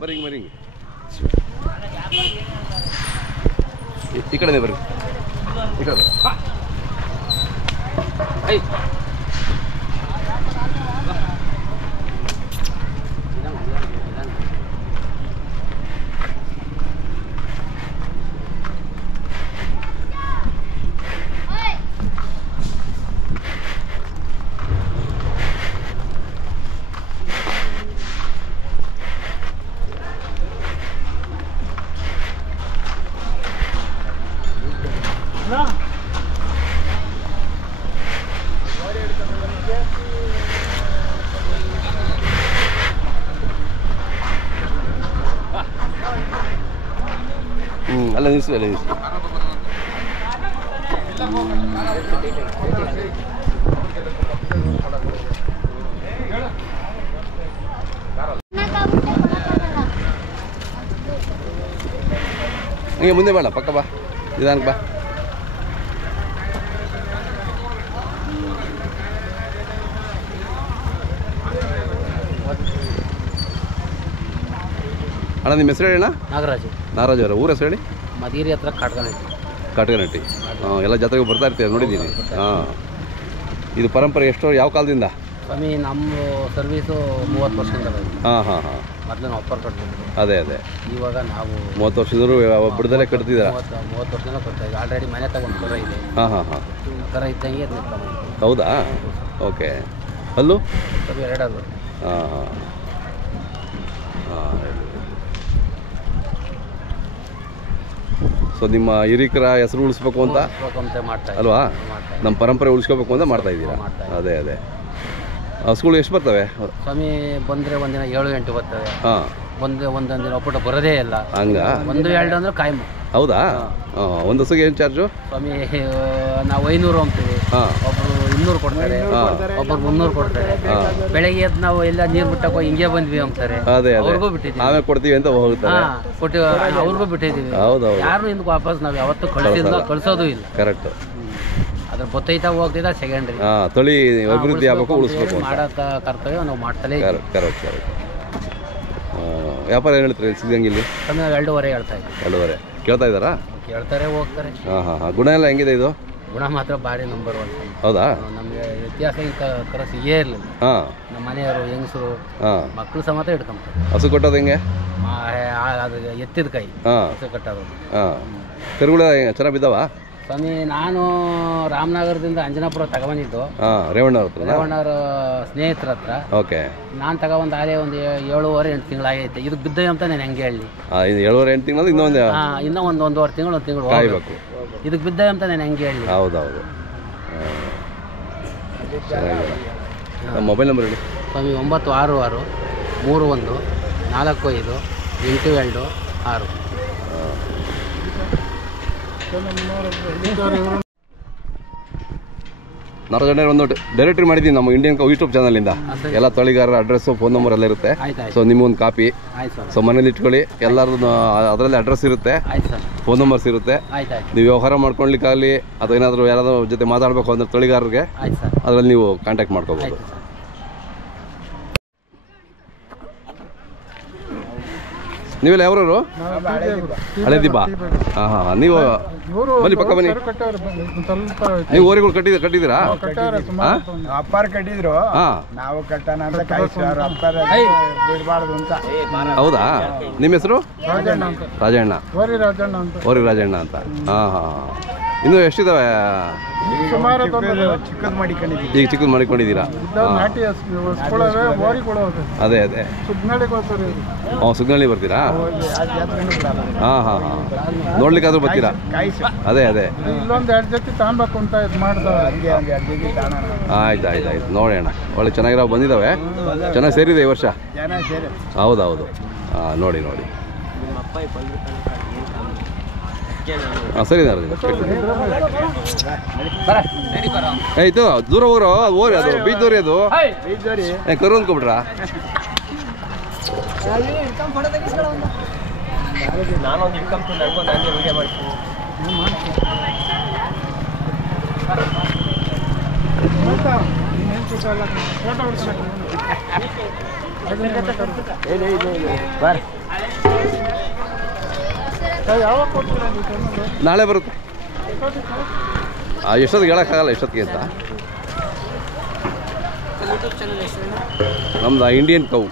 ಬರ್ರಿ ಬರ್ರಿ ಈ ಕಡೆ ಬರ್ರಿ ಈ ಕಡೆ ಅಲ್ಲ ನಿಲ್ಸು ಅಲ್ಲ ನಿಲ್ಸು ಹಂಗೆ ಮುಂದೆ ಬೇಡ ಪಕ್ಕ ಬಾ ನಿಧಾನಕ್ಕೆ ಬಾ ಅಣ್ಣ ನಿಮ್ಮ ಹೆಸರು ಹೇಳಿ ಅಣ್ಣ ನಾಗರಾಜು ನಾಗರಾಜ್ ಅವರ ಊರ ಹೆಸರು ಹೇಳಿ ಮಧುಗಿರಿ ಹತ್ರ ಕಾಟ್ಕನಟ್ಟಿ ಕಾಟ್ಕನಟ್ಟಿ ಹಾಂ ಎಲ್ಲ ಜಾತ್ರೆಗೆ ಬರ್ತಾ ಇರ್ತೀವಿ ನೋಡಿದ್ದೀನಿ ಹಾಂ ಇದು ಪರಂಪರೆ ಎಷ್ಟು ಯಾವ ಕಾಲದಿಂದ ಸ್ವಾಮಿ ನಮ್ಮ ಸರ್ವೀಸು 30 ವರ್ಷದಿಂದ ಹಾಂ ಹಾಂ ಹಾಂ ಮೊದಲು ನಾವು ಅಪ್ಪರ್ ಕಟ್ತಿದ್ವಿ ಅದೇ ಅದೇ ಇವಾಗ ನಾವು 30 ವರ್ಷದವರು ಬಿಡದಲ್ಲೇ ಕಟ್ತಿದ್ದೀರಾ 30 ವರ್ಷದಿಂದ ಕಟ್ತಾ ಇದ್ದೀವಿ ಆಲ್ರೆಡಿ ಮನೆ ತಗೊಂಡು ಕರ ಇದೆ ಹಾಂ ಹಾಂ ಹಾಂ ಕರ ಇದ್ದಂಗೆ ಅದು ನಿಂತ್ಕೊಂಡು ಹೌದಾ ಓಕೆ ಅಲ್ಲೂ ಸರಿ ಎರಡಲ್ಲೂ ಹಾಂ ಹಾಂ ಹಾಂ ಸೊ ನಿಮ್ಮ ಹಿರಿಕರ ಹೆಸರು ಉಳಿಸ್ಬೇಕು ಅಂತ ಅಲ್ವಾ ನಮ್ಮ ಪರಂಪರೆ ಉಳಿಸ್ಕೋಬೇಕು ಅಂತ ಮಾಡ್ತಾ ಇದ್ದೀರಾ ಅದೇ ಅದೇ ಹಸುಗಳು ಎಷ್ಟು ಬರ್ತವೆ ಸ್ವಾಮಿ ಬಂದರೆ ಒಂದಿನ 7-8 ಬರ್ತವೆ ಹಾಂ ಒಂದೊಂದು ದಿನ ಒಪ್ಪಟ ಬರೋದೇ ಇಲ್ಲ ಹಂಗ 1-2 ಅಂದ್ರೆ ಕಾಯಂ ಹೌದಾ ಹಾಂ ಒಂದು ಹಸುಗೆ ಏನು ಚಾರ್ಜು ಸ್ವಾಮಿ ನಾವು 500 ಅಂತೀವಿ ಒಬ್ಬರು 200 ಕೊಡ್ತಾರೆ ಒಬ್ಬರು 300 ಕೊಡ್ತಾರೆ ಬೆಳಗ್ಗೆ ಎದ್ದು ನಾವು ಎಲ್ಲ ನೀರು ಬಿಟ್ಟಕ್ಕೆ ಹಿಂಗೆ ಬಂದ್ವಿ ಅಂತಾರೆ ಅದೇ ಅವ್ರಿಗೂ ಬಿಟ್ಟಿದ್ದೀವಿ ಆಮೇಲೆ ಕೊಡ್ತೀವಿ ಅಂತ ಹೋಗ್ತಾರೆ ಕೊಟ್ಟು ಅವ್ರಿಗೂ ಬಿಟ್ಟಿದ್ದೀವಿ ಹೌದೌದು ಯಾರು ಇಂದು ವಾಪಸ್ ನಾವು ಯಾವತ್ತೂ ಕಳಿಸೋದು ಇಲ್ಲ ಕರೆಕ್ಟ್ ಅದ್ರ ಗೊತ್ತೈತಾ ಹೋಗ್ತಿದ್ದ ಸೆಕೆಂಡ್ರಿ ತಳಿ ಅಭಿವೃದ್ಧಿ ಆಗಬೇಕು ಉಳಿಸ್ಬೇಕು ಮಾಡೋ ಕರ್ತವ್ಯ ನಾವು ಮಾಡ್ತಲೇ ಕರೆಕ್ಟ್ ಕರೆಕ್ಟ್ ಕರೆಕ್ಟ್ ವ್ಯಾಪಾರ ಏನು ಹೇಳ್ತಾರೆ ಸಿದ್ಧಗಂಗಿಲಿ ಕಮ್ಮಿ 2.5 ಹೇಳ್ತಾ ಇದ್ದೀವಿ 2.5 ಕೇಳ್ತಾ ಇದ್ದಾರಾ ಕೇಳ್ತಾರೆ ಹೋಗ್ತಾರೆ ಹಾಂ ಹಾಂ ಹಾಂ ಗುಣ ಎಲ್ಲ ಹೆಂಗಿದೆ ಇದು ಗುಣ ಮಾತ್ರ ಭಾರಿ ನಂಬರ್ 1 ಹೌದಾ ನಮಗೆ ವ್ಯತ್ಯಾಸ ಕರ ಸಿಗೇ ಇರಲಿಲ್ಲ ಹಾಂ ನಮ್ಮ ಮನೆಯವರು ಹೆಂಗಸರು ಮಕ್ಕಳು ಸಮೇತ ಇಟ್ಕೊಂತಾರೆ ಹಸು ಕೊಟ್ಟೋದು ಹೆಂಗೆ ಅದು ಎತ್ತಿದ ಕೈ ಹಸು ಕಟ್ಟೋದು ಹಾಂ ಕರುಗಳು ಚೆನ್ನಾಗಿ ಬಿದ್ದಾವ ಸ್ವಾಮಿ ನಾನು ರಾಮನಗರದಿಂದ ಅಂಜನಾಪುರ ತಗೊಂಡಿದ್ದು ರೇವಣ್ಣವ್ರ ಸ್ನೇಹಿತರ ಹತ್ರ ಓಕೆ ನಾನು ತಗೊಂಡು ಆಲೇ ಒಂದು 7.5-8 ತಿಂಗಳಾಗೈತೆ ಇದಕ್ಕೆ ಬಿದ್ದ ಅಂತ ನಾನು ಹೆಂಗೆ ಹೇಳಿ 7.5-8 ತಿಂಗಳು ಇನ್ನೂ ಒಂದು 1.5 ತಿಂಗಳು 1 ತಿಂಗಳು ಕಾಯಬೇಕು ಇದಕ್ಕೆ ಬಿದ್ದ ಅಂತ ನಾನು ಹೆಂಗೆ ಹೇಳಿ ಹೌದೌದು ಚೆನ್ನಾಗಿದೆ ಮೊಬೈಲ್ ನಂಬರ್ ಹೇಳಿ ಸ್ವಾಮಿ 966-31-45-82-6 ನಾಲ್ಕು ಒಂದು ಡೈರೆಕ್ಟ್ರಿ ಮಾಡಿದ್ದೀನಿ ನಮ್ಮ ಇಂಡಿಯನ್ ಯೂಟ್ಯೂಬ್ ಚಾನಲಿಂದ ಎಲ್ಲ ತಳಿಗಾರರ ಅಡ್ರೆಸ್ಸು ಫೋನ್ ನಂಬರ್ ಎಲ್ಲ ಇರುತ್ತೆ ಸೊ ನಿಮಗೊಂದು ಕಾಪಿ ಸೊ ಮನೇಲಿ ಇಟ್ಕೊಳ್ಳಿ ಎಲ್ಲರೂ ಅದರಲ್ಲಿ ಅಡ್ರೆಸ್ ಇರುತ್ತೆ ಫೋನ್ ನಂಬರ್ಸ್ ಇರುತ್ತೆ ನೀವು ವ್ಯವಹಾರ ಮಾಡ್ಕೊಳ್ಲಿಕ್ಕಾಗಲಿ ಅಥವಾ ಏನಾದರೂ ಯಾರಾದ್ರೂ ಜೊತೆ ಮಾತಾಡಬೇಕು ಅಂದ್ರೆ ತಳಿಗಾರರಿಗೆ ಅದರಲ್ಲಿ ನೀವು ಕಾಂಟ್ಯಾಕ್ಟ್ ಮಾಡ್ಕೋಬೋದು ನೀವೆಲ್ಲ ಯಾವ್ರವರು ಹಳೆ ದೀಪ ಹಾಂ ಹಾಂ ನೀವು ಬನ್ನಿ ಪಕ್ಕ ಬನ್ನಿ ನೀವು ಓರಿಗಳು ಕಟ್ಟಿದ್ದೀರಾ ಅಪ್ಪಾರು ಕಟ್ಟಿದ್ರು ನಾವು ಕಟ್ಟೋಣ ಅಂತ ಹೌದಾ ನಿಮ್ಮ ಹೆಸರು ರಾಜಣ್ಣ ಓರಿ ರಾಜಣ್ಣ ಅಂತ ಹಾಂ ಹಾಂ ಇನ್ನು ಎಷ್ಟಿದಾವೆ ಈಗ ಚಿಕ್ಕದು ಮಾಡಿಕೊಂಡಿದ್ದೀರಾ ಅದೇ ಅದೇ ಸುಗ್ನಳ್ಳಿ ಬರ್ತೀರಾ ಹಾಂ ಹಾಂ ಹಾಂ ನೋಡ್ಲಿಕ್ಕಾದ್ರೂ ಬರ್ತೀರಾ ಅದೇ ಅದೇ ಆಯ್ತು ಆಯ್ತು ಆಯ್ತು ನೋಡೋಣ ಒಳ್ಳೆ ಚೆನ್ನಾಗಿರೋ ಬಂದಿದ್ದಾವೆ ಚೆನ್ನಾಗಿ ಸೇರಿದೆ ಈ ವರ್ಷ ಹೌದೌದು ಹಾಂ ನೋಡಿ ನೋಡಿ ಹಾಂ ಸರಿ ಆಯ್ತು ದೂರ ಹೋಗ್ರೋ ಅದು ಓರಿ ಅದು ಬೀಜದೋರಿ ಅದು ಕರು ಅಂದ್ಕೊಬಿಟ್ರಾ ನಾಳೆ ಬರುತ್ತೆ. ಎಷ್ಟೊತ್ತಿಗೆ ಹೇಳೋಕ್ಕಾಗಲ್ಲ ಎಷ್ಟೊತ್ತಿಗೆ ಅಂತ. ನಮ್ದು ಇಂಡಿಯನ್ ಕೌ.